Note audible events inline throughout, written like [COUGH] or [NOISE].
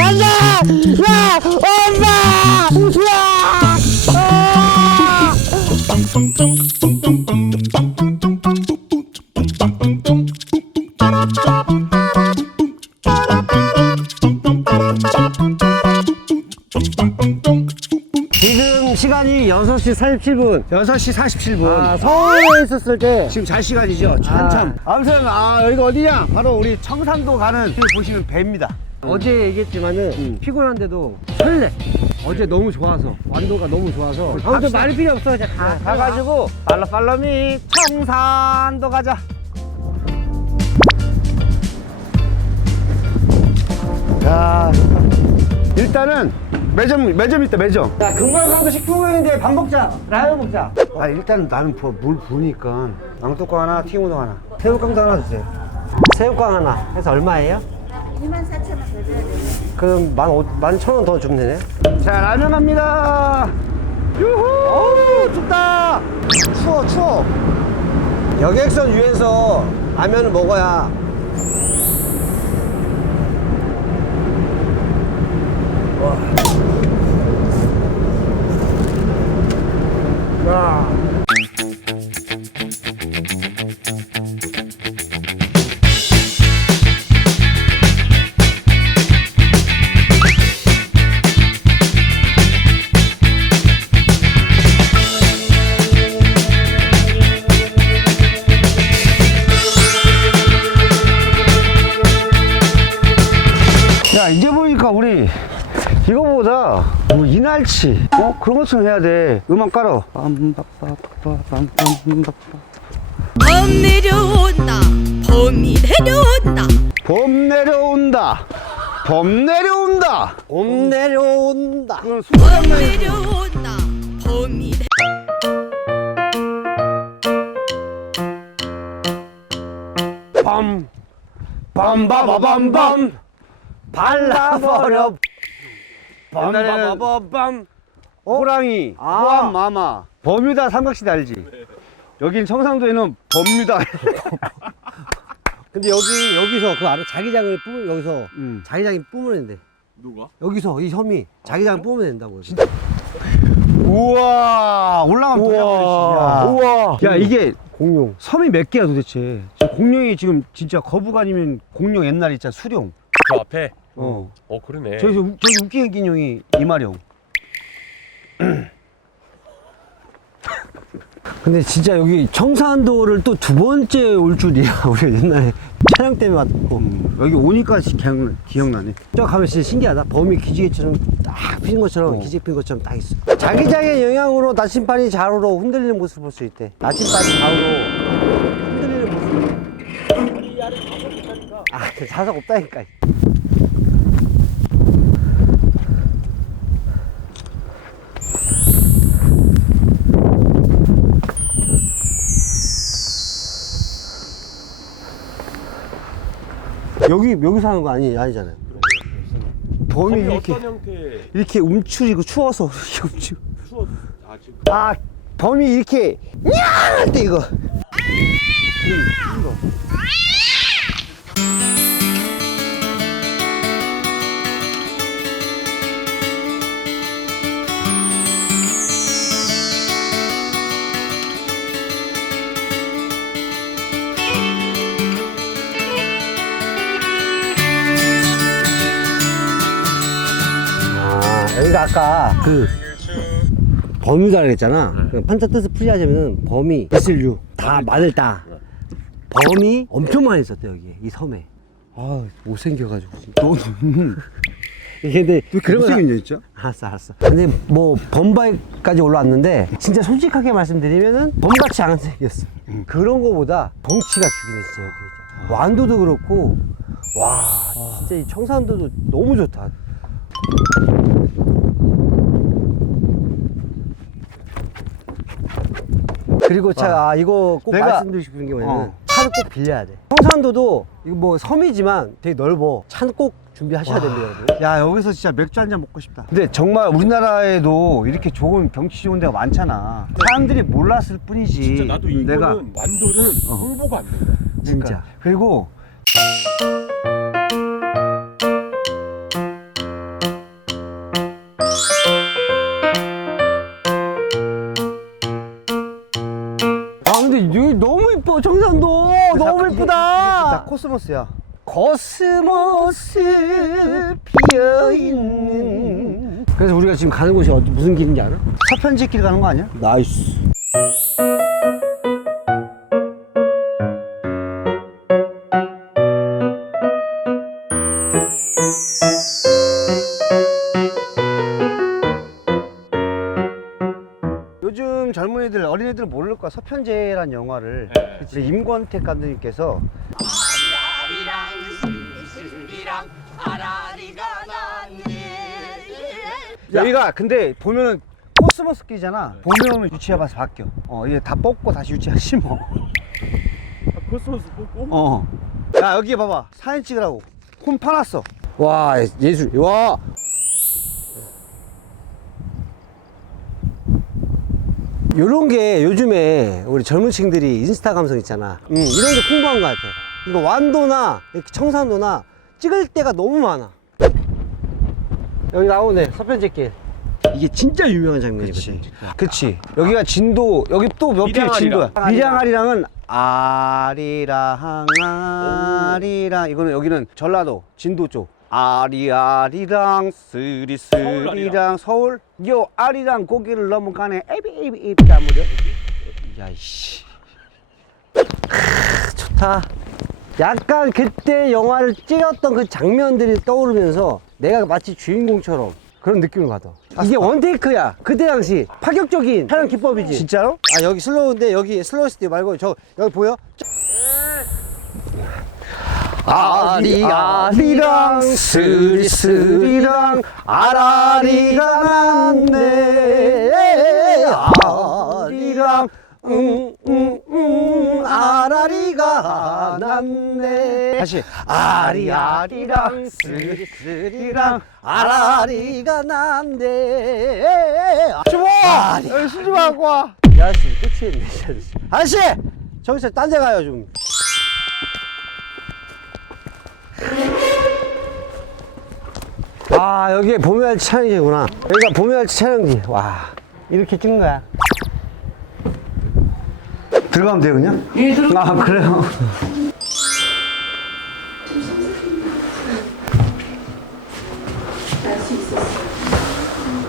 นั่นแหละว้าโอ้ว้าว้า 47분. 6시 47분. 아, 서울에 있었을 때. 지금 잘 시간이죠. 한참. 아. 무튼 아 여기가 어디냐? 바로 우리 청산도 가는 길 보시면 배입니다. 어제 얘기했지만은 피곤한데도 설레. 어제 너무 좋아서 완도가 너무 좋아서 아무튼. 말이 필요 없어 그냥 가. 가가지고 팔로 팔로미 청산도 가자. 야 일단은 매점 매점 있다 매점. 야 금강산도 식품인데 밥 먹자. 라면 먹자. 아 일단 나는 부- 물 부으니까 앙뚜껑 하나 튀김우동 하나. 새우깡도 하나 주세요. 새우깡 하나 해서 얼마예요? 2만 4천 원 되네. 그럼 만 오, 만 천 원 더 주면 되네. 자 라면 갑니다. 유후. 어우 춥다. 추워 추워. 여객선 위에서 라면을 먹어야 야 뭐 이날치 어? 그런 것좀 해야 돼. 음악 깔아. 범 내려온다. 범이 내려온다. 봄 내려온다. 봄 내려온다. 옴 내려온다. 그건 수고장난 내려온다. 범이 내빰 빰바바밤밤 발라버려 빰바바밤 호랑이 아. 호암 마마 버뮤다 삼각시대 알지 여긴 청상도에는 버뮤다 [LAUGHS] 근데 여기 여기서 그 아래 자기장을 뿜 여기서 음. 자기장이 뿜으면 된대. 누가? 여기서 이 섬이 자기장 뿜으면 된다고. 진짜. 우와 올라가면 우와. 우와 야 이게 공룡. 섬이 몇 개야 도대체 공룡이 지금 진짜 거북 아니면 공룡 옛날 있잖아 수룡 저 앞에 어 어 그러네 저기 저기 웃기게 생긴 형이 이마룡 근데 진짜 여기 청산도를 또 두 번째 올 줄이야. [LAUGHS] 우리 옛날에 촬영 때문에 왔고. 여기 오니까 기억, 기억나네 저 가면 진짜 신기하다. 범이 기지개처럼 딱 피는 것처럼 어. 기지 핀 것처럼 딱 있어. 자기장의 영향으로 나침반이 좌우로 흔들리는 모습을 볼 수 있대. 나침반이 좌우로 흔들리는 모습. 아, 자석 없다니까. 여기 여기 사는 거 아니 아니잖아요. 범이 이렇게 어떤 형태? 이렇게 움츠리고 추워서 [LAUGHS] 이렇게 움츠리고. 추워 아 지금. 아 범이 이렇게 냐할 때 이거. 아 여기가 아까 그 범위다 그랬잖아. 그 판자 뜻을 풀이하자면 범위, 있을류 다 마늘 따. 범이 엄청 많이 있었대 여기 이 섬에. 아 못생겨가지고. [LAUGHS] 너는 이게 근데 그런 거 못생겼냐 진짜? 알았어 알았어. 근데 뭐 범바위까지 올라왔는데 진짜 솔직하게 말씀드리면은 범같이 안 생겼어. 그런 거보다 덩치가 죽이네 진짜 여기. 완도도 그렇고 와 진짜 이 청산도도 너무 좋다. 그리고 차 아, 이거 꼭 내가- 말씀드리고 싶은 게 뭐냐면 어. 차를 꼭 빌려야 돼. 청산도도 이거 뭐 섬이지만 되게 넓어. 차는 꼭 준비하셔야 됩니다, 여러분. 야 여기서 진짜 맥주 한 잔 먹고 싶다 근데 정말 우리나라에도 이렇게 좋은 경치 좋은 데가 많잖아 사람들이 몰랐을 뿐이지 진짜 나도 이거는 내가 완도는 홍보가 안 된다 진짜. 그러니까. 그리고 너무 이뻐 청산도 너무 이쁘다 다 코스모스야. 코스모스 피어있는 그래서 우리가 지금 가는 곳이 어디 무슨 길인지 알아? 서편지길 가는 거 아니야? 나이스 요즘 젊은이들 어린이들 모를 거야. 서편제란 영화를. 우리 임권택 감독님께서. 여기가 근데 보면은 코스모스 끼잖아. 봄에 오면 유치해 봐서 바뀌어. 어 이게 다 뽑고 다시 유치해 심어 코스모스 뽑고? 어야 여기 봐봐. 사진 찍으라고. 홈 파놨어. 와 예술. 와 요런 게 요즘에 우리 젊은 층들이 인스타 감성 있잖아. 응, 이런 게 풍부한 것 같아. 이거 완도나 이렇게 청산도나 찍을 때가 너무 많아. 여기 나오네 서편제길. 이게 진짜 유명한 장면이거든. 그치. 여기가 진도 여기 또몇 개의 밀양아리랑. 진도야. 밀양아리랑은 아리랑 아리랑. 이거는 여기는 전라도 진도 쪽 아리아리랑 쓰리쓰리랑 서울 요 아리랑 고기를 넘어가네. 에비 에비 에비. 다무려 야이씨. 좋다. 약간 그때 영화를 찍었던 그 장면들이 떠오르면서 내가 마치 주인공처럼 그런 느낌을 받아. 이게 원테이크야. 그때 당시 파격적인 촬영 기법이지. 진짜로? 아 여기 슬로우인데 여기 슬로우 스티 말고 저 여기 보여? 아리 아리랑 쓰리쓰리랑 아라리가 났네. 아리랑 응응응 아라리가 났네. 다시 아리아리랑 스리스리랑 아라리가 났네. 주모! 아리. 여기 수지 말고 와. 이 아저씨 또 취했네 이 아저씨. 아저씨 저기서 딴 데 가요 좀 아 여기 봄이알치 촬영지구나. 여기가 봄이알치 촬영지 와 이렇게 찍는 거야. 들어가면 돼요? 그냥? 예 들어가 아 그래요?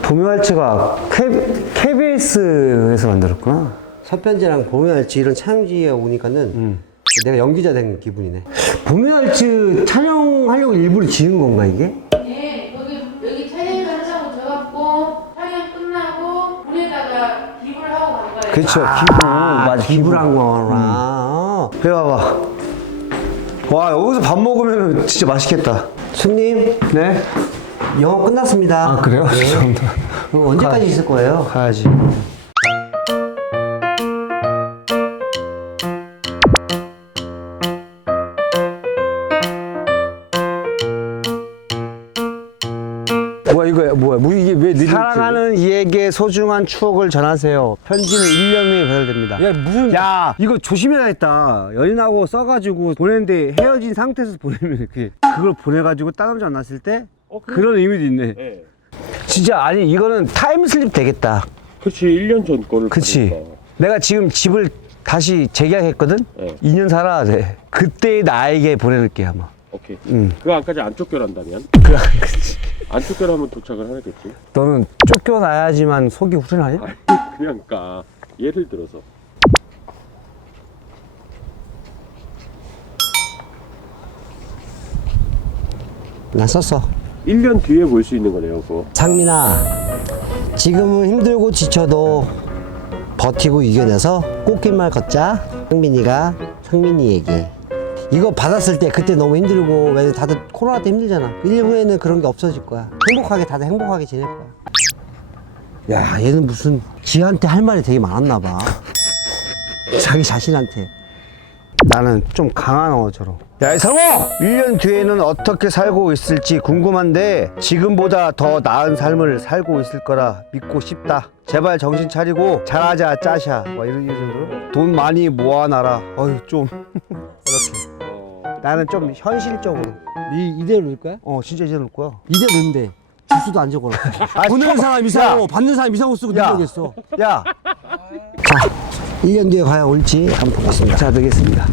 봄이왈츠가 KBS에서 만들었구나. 서편지랑 봄이알치 이런 촬영지에 오니까는 내가 연기자 된 기분이네. 봄이알치 촬영하려고 일부러 지은 건가 이게? 네, 여기 여기 촬영을 하려고 들어갔고 촬영 끝나고 물에다가 기부를 하고 간 거예요. 그렇죠. 아, 기부. 맞아 기부를 한 거구나. 그래 봐봐. 와 여기서 밥 먹으면 진짜 맛있겠다. 손님? 네? 영업 끝났습니다. 아 그래요? 네. 죄송합니다. 그럼 언제까지 있을 거예요? 가야지 이거 뭐야 뭐 이게 왜 느린 사랑하는 이에게 소중한 추억을 전하세요 편지는 1년 내에 배달됩니다 야 무슨 야 이거 조심해야겠다 연인하고 써가지고 보냈는데 헤어진 상태에서 보내면 그 그걸 보내가지고 다른 남자 만났을 때 어? 그런 의미도 있네 네. 진짜 아니 이거는 타임슬립 되겠다 그치 1년 전 거를 그치 보니까. 내가 지금 집을 다시 재계약했거든 네. 2년 살아야 돼 그때 나에게 보내놓을게 아마 오케이 응. 그 안까지 안 쫓겨난다면? 그 그치. 안 쫓겨나면 도착을 하겠지? 너는 쫓겨나야지만 속이 후련하냐? 아니 그냥 까 예를 들어서. 난 썼어. 1년 뒤에 볼 수 있는 거네요 그거. 상민아 지금은 힘들고 지쳐도 버티고 이겨내서 꽃길만 걷자. 상민이가 상민이에게 이거 받았을 때 그때 너무 힘들고 왜냐면 다들 코로나 때 힘들잖아. 1년 후에는 그런 게 없어질 거야. 행복하게 다들 행복하게 지낼 거야. 야 얘는 무슨 지한테 할 말이 되게 많았나 봐. 자기 자신한테 나는 좀 강한 어처럼 야 이상호! 1년 뒤에는 어떻게 살고 있을지 궁금한데 지금보다 더 나은 삶을 살고 있을 거라 믿고 싶다 제발 정신 차리고 잘하자 짜샤 뭐 이런 이 정도로 돈 많이 모아놔라 어휴 좀 어, [LAUGHS] 나는 좀 현실적으로. 이 이대로 넣을 거야? 어, 진짜 이제 넣을 거야. 이대로 넣는데 주수도 안 적어라. 보내는 사람 이상하고 받는 사람 이상하고 쓰고 야. 넣겠어. 야, 자, 1년 뒤에 과연 올지 한번 보겠습니다. 자, 되겠습니다.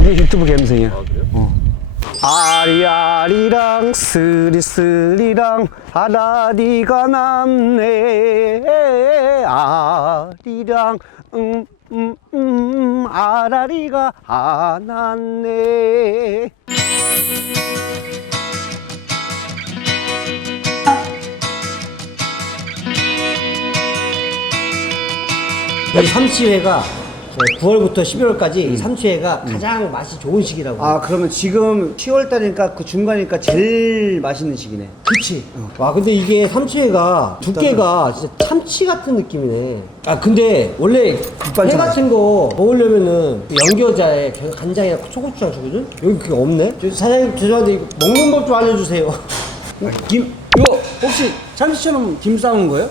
이게 유튜브 감성이야. 어. 아리아리랑 스리스리랑 아라리가 남네 아리랑 음, 음, 음, 아라리가 안 왔네 여기 삼치회가 9월부터 11월까지 삼치회가 가장 맛이 좋은 시기라고. 아 그러면 지금 10월 달이니까 그 중간이니까 제일 맛있는 시기네 그치. 와, 근데 이게 삼치회가 두께가 진짜 참치 같은 느낌이네. 아, 근데 원래 회 같은 거 먹으려면은 그 연겨자에 간장이나 초고추장 주거든? 여기 그게 없네? 저 사장님 죄송한데 이거 먹는 법 좀 알려주세요. [LAUGHS] 김 이거 혹시 참치처럼 김 싸는 거예요?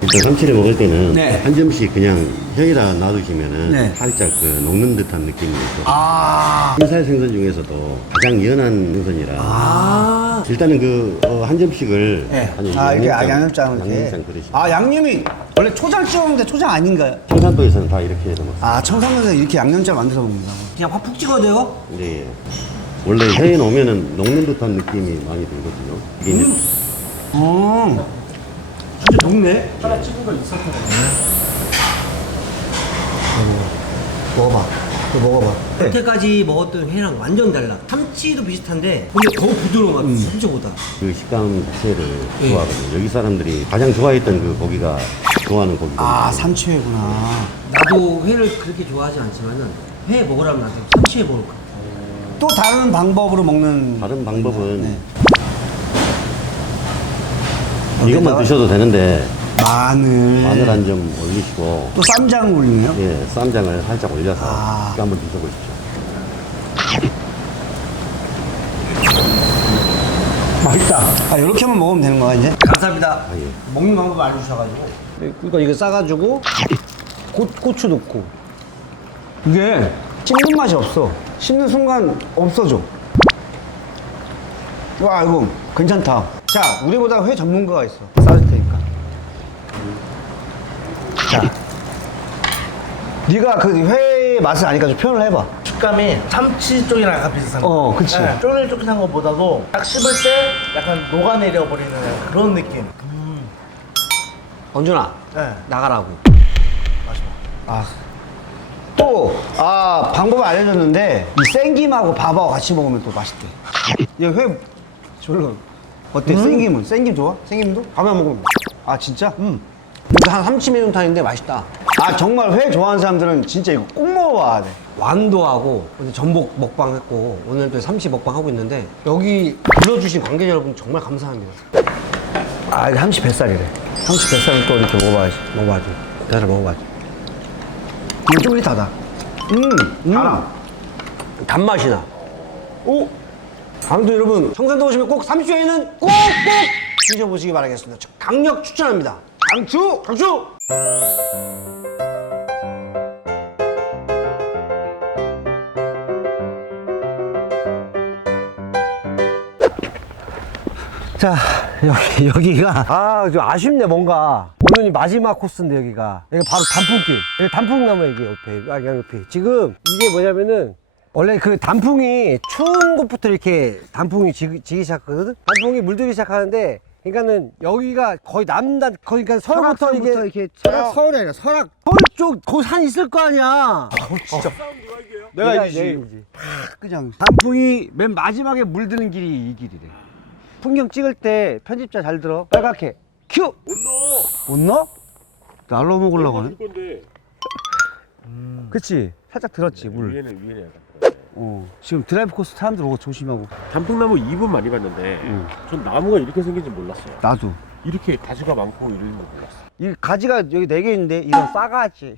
일단 삼치를 먹을 때는 네. 한 점씩 그냥 형이라 놔두시면은 네. 살짝 그 녹는 듯한 느낌이 있고 아, 흰살 생선 중에서도 가장 연한 생선이라 아, 일단은 그한 점씩을 네. 아니, 아 이렇게 아, 양념장 이렇게. 양념장 그릇이 아 양념이 원래 초장 찍었는데 초장 아닌가요? 청산도에서는 다 이렇게 해서 먹어요. 아 청산도에서 이렇게 양념장 만들어 먹는다고. 그냥 확푹 찍어도 돼요? 네. 원래 혀에 넣으면은 녹는 듯한 느낌이 많이 들거든요. 이게 이제 음. 진짜 녹네? 먹어봐. 이거 먹어봐. 여태까지 먹었던 회랑 완전 달라. 참치도 비슷한데, 근데 더 부드러운 것 같아, 삼치보다. 그 식감 자체를 예. 좋아하거든요. 여기 사람들이 가장 좋아했던 그 고기가 좋아하는 고기거든요. 아 삼치회구나. 나도 회를 그렇게 좋아하지 않지만은, 회 먹으라면 나도 삼치회 먹을 거야. 또 다른 방법으로 먹는. 다른 방법은 네. 이것만 드셔도 되는데 마늘. 마늘 한 점 올리시고 또 쌈장 올리네요. 예, 쌈장을 살짝 올려서 아. 한번 드셔보십시오. 맛있다. 아 이렇게 하면 먹으면 되는 거야 이제? 감사합니다. 아, 예. 먹는 방법 알려주셔가지고. 그러니까 이거 싸가지고 고, 고추 넣고 이게 씹는 맛이 없어 씹는 순간 없어져 와 이거 괜찮다 자 우리보다 회 전문가가 있어 싸줄 테니까 자 네가 그회 맛을 아니까 좀 표현을 해봐 식감이 참치 쪽이랑 약간 비슷한 거. 어, 그치. 네, 쫄깃쫄깃한 것보다도 딱 씹을 때 약간 녹아내려 버리는 그런 느낌. 언준아, 네. 나가라고. 아. 또, 아, 방법을 알려줬는데, 이 생김하고 밥하고 같이 먹으면 또 맛있대. 얘 회, 별로. 어때? 생김은? 생김 좋아? 생김도? 밥만 먹으면. 아, 진짜? 음. 이거 한 삼치 매운탕인데 맛있다. 아, 정말 회 좋아하는 사람들은 진짜 이거 꼭 먹어봐야 돼. 완도하고 오늘 전복 먹방 했고 오늘도 삼치 먹방 하고 있는데 여기 불러주신 관계자 여러분 정말 감사합니다. 아, 이거 함시 뱃살이래. 함시 뱃살을 또 이렇게 먹어봐야지. 먹어봐줘. 내가 먹어봐줘. 이거 쫄깃하다. 음, 달아. 단맛이 나. 오! 아무튼 여러분 청산도 오시면 꼭 삼치회는 꼭꼭 드셔보시기 바라겠습니다. 저 강력 추천합니다. 강추! 강추! 자, 여기, 여기가, 아, 좀 아쉽네, 뭔가. 오늘이 마지막 코스인데, 여기가. 여기 바로 단풍길. 여기 단풍나무 여기 옆에, 아, 그냥 옆에. 지금 이게 뭐냐면은, 원래 그 단풍이 추운 곳부터 이렇게 단풍이 지기, 지기 시작하거든? 단풍이 물들기 시작하는데, 그러니까는 여기가 거의 남단, 그러니까 서울부터 이게, 이렇게 설악, 서울이 아니라 설악. 서울 쪽, 거기 산 있을 거 아니야. 진짜. 내가 이기지. 그냥. 단풍이 맨 마지막에 물드는 길이 이 길이래. 풍경 찍을 때 편집자 잘 들어. 빨갛게 큐. 못 넣어? 날로 먹으려고 하네. 줄 건데 그치? 살짝 들었지 물. 위에는 위에는 약간 어. 지금 드라이브 코스 사람들 오고 조심하고. 단풍나무 잎은 많이 봤는데 전 나무가 이렇게 생긴지 몰랐어요. 나도. 이렇게 가지가 많고 이런 거 몰랐어. 이 가지가 여기 네 개 있는데 이런 싸가지.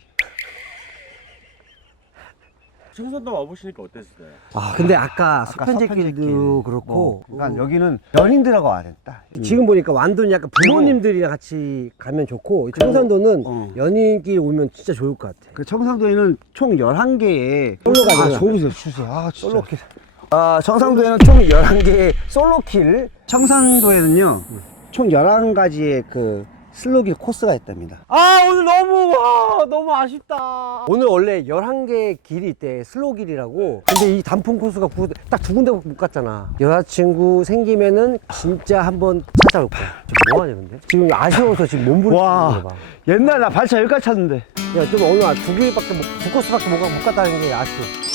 청산도 와보시니까 어땠어요? 아 근데 아까 아까 서편제길도 서편제길. 그렇고 뭐, 그러니까 여기는 연인들하고 와야 된다. 지금 보니까 완전히 약간 부모님들이랑 같이 가면 좋고 청산도는 어. 연인끼리 오면 진짜 좋을 것 같아. 그 청상도에는 총 11개의 솔로가 아. 좋으세요, 주세요. 아, 진짜. 솔로킬. 아, 청상도에는 총 11개의 솔로킬. 청상도에는요, 총 11가지의 그 슬로길 코스가 있답니다. 아 오늘 너무 와 너무 아쉽다. 오늘 원래 11개 길이 있대 슬로우 길이라고. 근데 이 단풍 코스가 딱 두 군데 못 갔잖아. 여자친구 생기면은 진짜 한번 찾아올 거야. 지금 뭐하냐 근데? 지금 아쉬워서 지금 몸부림 와. 치는 거 봐. 옛날 나 발차 여기까지 찼는데. 야, 좀 오늘 두 개밖에 못, 두 코스밖에 못, 가- 못 갔다는 게 아쉬워.